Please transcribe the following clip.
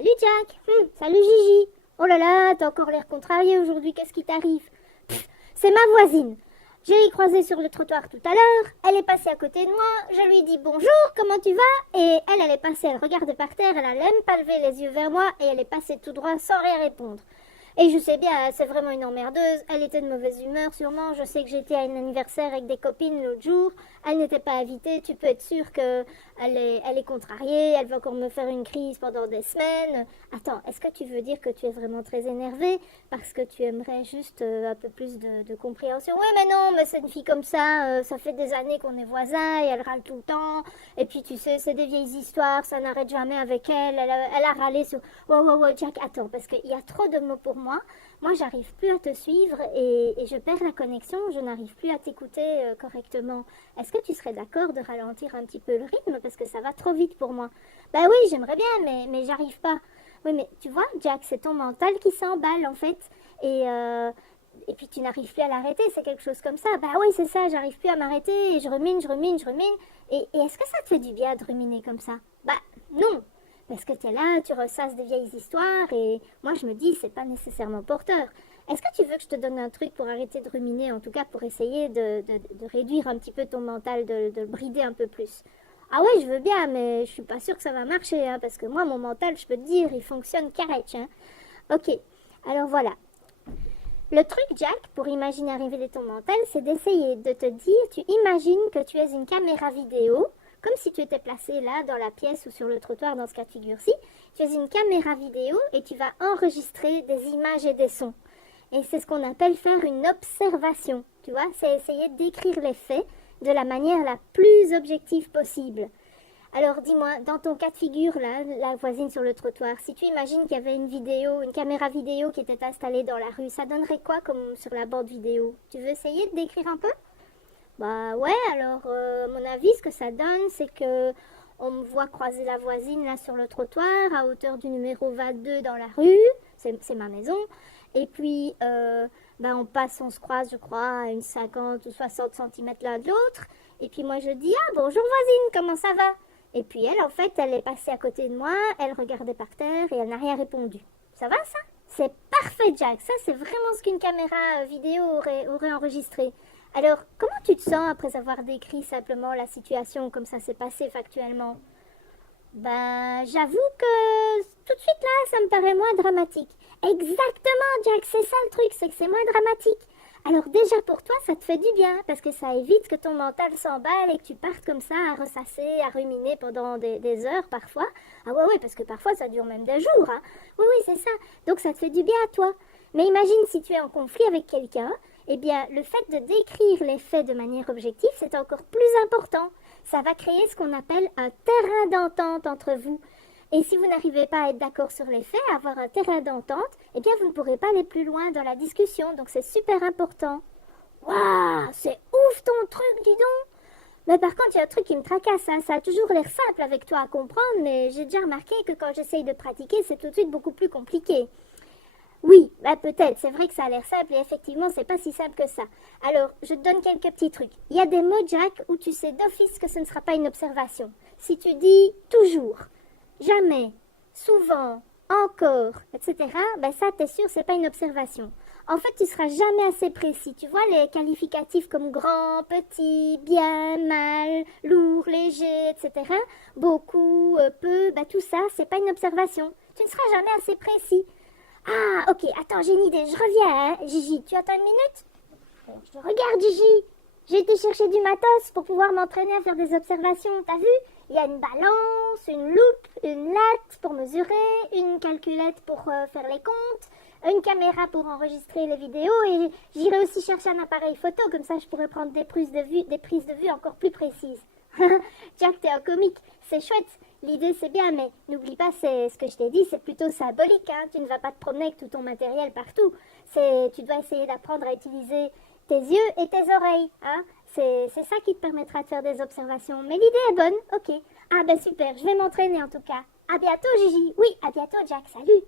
Salut Jack. Salut Gigi. Oh là là, t'as encore l'air contrarié aujourd'hui, qu'est-ce qui t'arrive? C'est ma voisine. Je l'ai croisée sur le trottoir tout à l'heure, elle est passée à côté de moi, je lui ai dit bonjour, comment tu vas? Et elle est passée, elle regarde par terre, elle a même pas levé les yeux vers moi et elle est passée tout droit sans rien répondre. Et je sais bien, c'est vraiment une emmerdeuse, elle était de mauvaise humeur sûrement, je sais que j'étais à un anniversaire avec des copines l'autre jour, elle n'était pas invitée, tu peux être sûre qu'elle est contrariée, elle va encore me faire une crise pendant des semaines. Attends, est-ce que tu veux dire que tu es vraiment très énervée parce que tu aimerais juste un peu plus de compréhension? Oui, mais non, mais c'est une fille comme ça fait des années qu'on est voisins et elle râle tout le temps. Et puis tu sais, c'est des vieilles histoires, ça n'arrête jamais avec elle. Elle a râlé sur... Wow, Jack, attends, parce qu'il y a trop de mots pour moi. Moi, j'arrive plus à te suivre et je perds la connexion, je n'arrive plus à t'écouter correctement. Est-ce que tu serais d'accord de ralentir un petit peu le rythme parce que ça va trop vite pour moi? Bah oui, j'aimerais bien, mais j'arrive pas. Oui, mais tu vois, Jack, c'est ton mental qui s'emballe en fait. Et puis tu n'arrives plus à l'arrêter, c'est quelque chose comme ça. Bah oui, c'est ça, j'arrive plus à m'arrêter et je rumine. Et est-ce que ça te fait du bien de ruminer comme ça? Bah non, parce que tu es là, tu ressasses des vieilles histoires et moi je me dis, c'est pas nécessairement porteur. Est-ce que tu veux que je te donne un truc pour arrêter de ruminer, en tout cas pour essayer de réduire un petit peu ton mental, de le brider un peu plus? Ah ouais, je veux bien, mais je suis pas sûre que ça va marcher, hein, parce que moi, mon mental, je peux te dire, il fonctionne carré, hein. Ok, alors voilà. Le truc, Jack, pour imaginer arriver ton mental, c'est d'essayer de te dire, tu imagines que tu es une caméra vidéo, comme si tu étais placé là, dans la pièce ou sur le trottoir, dans ce cas de figure-ci. Tu es une caméra vidéo et tu vas enregistrer des images et des sons. Et c'est ce qu'on appelle faire une observation, tu vois, c'est essayer de décrire les faits de la manière la plus objective possible. Alors dis-moi, dans ton cas de figure, là, la voisine sur le trottoir, si tu imagines qu'il y avait une vidéo, une caméra vidéo qui était installée dans la rue, ça donnerait quoi comme sur la bande vidéo? Tu veux essayer de décrire un peu? Bah ouais, alors à mon avis, ce que ça donne, c'est que on me voit croiser la voisine là sur le trottoir à hauteur du numéro 22 dans la rue, c'est ma maison, et puis bah, on se croise, je crois, à une 50 ou 60 centimètres l'un de l'autre, et puis moi je dis, ah bonjour voisine, comment ça va? Et puis elle, en fait, elle est passée à côté de moi, elle regardait par terre et elle n'a rien répondu. Ça va ça? C'est parfait Jack, ça c'est vraiment ce qu'une caméra vidéo aurait enregistré. Alors, comment tu te sens après avoir décrit simplement la situation comme ça s'est passé factuellement? Ben, j'avoue que tout de suite là, ça me paraît moins dramatique. Exactement, Jack, c'est ça le truc, c'est que c'est moins dramatique. Alors déjà pour toi, ça te fait du bien, parce que ça évite que ton mental s'emballe et que tu partes comme ça à ressasser, à ruminer pendant des heures parfois. Ah ouais, parce que parfois ça dure même des jours, hein. Oui, c'est ça. Donc ça te fait du bien à toi. Mais imagine si tu es en conflit avec quelqu'un, eh bien le fait de décrire les faits de manière objective, c'est encore plus important. Ça va créer ce qu'on appelle un terrain d'entente entre vous. Et si vous n'arrivez pas à être d'accord sur les faits, à avoir un terrain d'entente, eh bien vous ne pourrez pas aller plus loin dans la discussion. Donc c'est super important. Waouh, c'est ouf ton truc, dis donc. Mais par contre, il y a un truc qui me tracasse, hein. Ça a toujours l'air simple avec toi à comprendre, mais j'ai déjà remarqué que quand j'essaye de pratiquer, c'est tout de suite beaucoup plus compliqué. Oui, bah peut-être, c'est vrai que ça a l'air simple et effectivement, c'est pas si simple que ça. Alors, je te donne quelques petits trucs. Il y a des mots, Jack, où tu sais d'office que ce ne sera pas une observation. Si tu dis toujours, jamais, souvent, encore, etc., ben ça, t'es sûr, c'est pas une observation. En fait, tu seras jamais assez précis. Tu vois les qualificatifs comme grand, petit, bien, mal, lourd, léger, etc., beaucoup, peu, ben tout ça, c'est pas une observation. Tu ne seras jamais assez précis. Ah, ok, attends, j'ai une idée, je reviens, hein. Gigi, tu attends une minute? Alors, je te regarde, Gigi. J'ai été chercher du matos pour pouvoir m'entraîner à faire des observations, t'as vu? Il y a une balance, une loupe, une latte pour mesurer, une calculette pour faire les comptes, une caméra pour enregistrer les vidéos et j'irai aussi chercher un appareil photo, comme ça je pourrais prendre des prises de vue encore plus précises. Jack, t'es un comique, c'est chouette. L'idée c'est bien, mais n'oublie pas, c'est ce que je t'ai dit, c'est plutôt symbolique, hein. Tu ne vas pas te promener avec tout ton matériel partout. Tu dois essayer d'apprendre à utiliser tes yeux et tes oreilles, hein. C'est ça qui te permettra de faire des observations. Mais l'idée est bonne, ok. Ah ben super, je vais m'entraîner en tout cas. À bientôt Gigi. Oui, à bientôt Jack, salut.